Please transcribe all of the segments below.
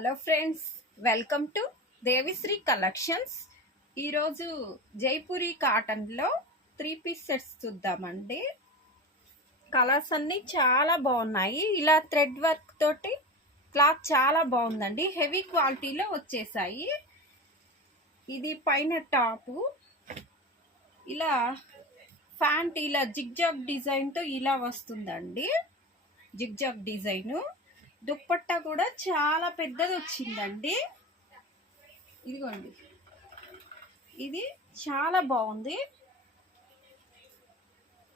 Hello friends, welcome to Devishri collections. ఈరోజు జైపూరి కాటన్లో 3 piece sets చూద్దామండి. కలర్స్ అన్నీ చాలా బాగున్నాయి. ఇలా థ్రెడ్ వర్క్ తోటి క్లాత్ చాలా బాగుందండి. హెవీ క్వాలిటీలో వచ్చేసాయి. ఇది పైన టాపు, ఇలా ప్యాంట్ ఇలా జిగ్జాగ్ డిజైన్తో ఇలా వస్తుందండి. Zigzag design. దుప్పట్టా కూడా చాలా పెద్దది వచ్చిందండి. ఇదిగోండి, ఇది చాలా బాగుంది.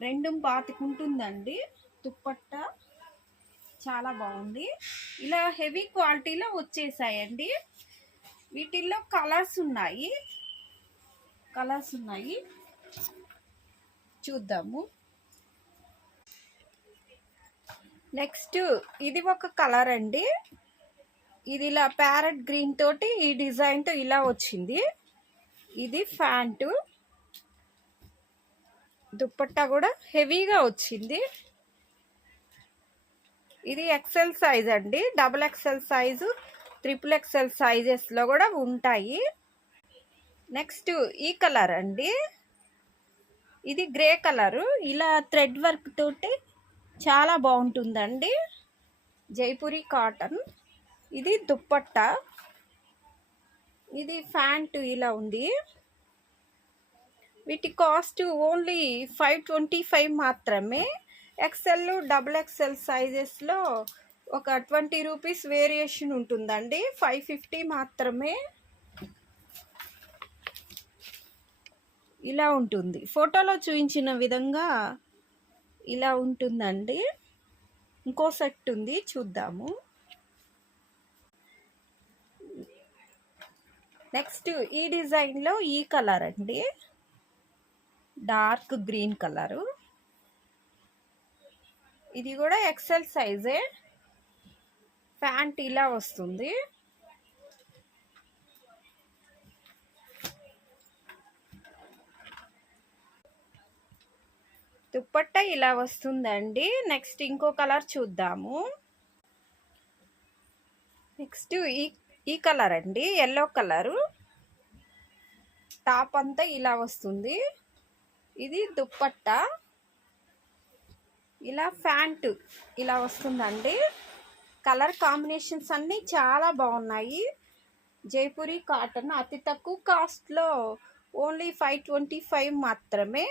2 ఉంటుందండి. దుప్పట్టా చాలా బాగుంది. ఇలా హెవీ క్వాలిటీలో వచ్చేసాయండి. వీటిల్లో కలర్స్ ఉన్నాయి చూద్దాము. నెక్స్ట్ ఇది ఒక కలర్ అండి. ఇది ఇలా ప్యారెట్ గ్రీన్ తోటి ఈ డిజైన్తో ఇలా వచ్చింది. ఇది ప్యాంటు, దుప్పట్టా కూడా హెవీగా వచ్చింది. ఇది ఎక్సెల్ సైజ్ అండి. Double XL size, triple XL సైజెస్లో కూడా ఉంటాయి. నెక్స్ట్ ఈ కలర్ అండి. ఇది గ్రే కలరు. ఇలా థ్రెడ్ వర్క్ తోటి చాలా బాగుంటుందండి. జైపూరి కాటన్. ఇది దుప్పట్టా, ఇది ప్యాంటు ఇలా ఉంది. వీటి కాస్ట్ ఓన్లీ 525 మాత్రమే. ఎక్సెల్, డబుల్ ఎక్సెల్ సైజెస్లో ఒక 20 రూపీస్ వేరియేషన్ ఉంటుందండి. 550 మాత్రమే. ఇలా ఉంటుంది. ఫోటోలో చూపించిన విధంగా ఇలా ఉంటుందండి. ఇంకో సెట్ ఉంది, చూద్దాము. నెక్స్ట్ ఈ డిజైన్లో ఈ కలర్ అండి. Dark green colour. ఇది కూడా ఎక్సెల్ సైజే. ప్యాంట్ ఇలా వస్తుంది. దుప్పట్టా ఇలా వస్తుందండి. నెక్స్ట్ ఇంకో కలర్ చూద్దాము. నెక్స్ట్ ఈ కలర్ అండి, ఎల్లో కలరు. టాప్ అంతా ఇలా వస్తుంది. ఇది దుప్పట్టా. ఇలా ప్యాంటు ఇలా వస్తుందండి. కలర్ కాంబినేషన్స్ అన్నీ చాలా బాగున్నాయి. జైపూరి కాటన్ అతి తక్కువ కాస్ట్లో ఓన్లీ 525 మాత్రమే.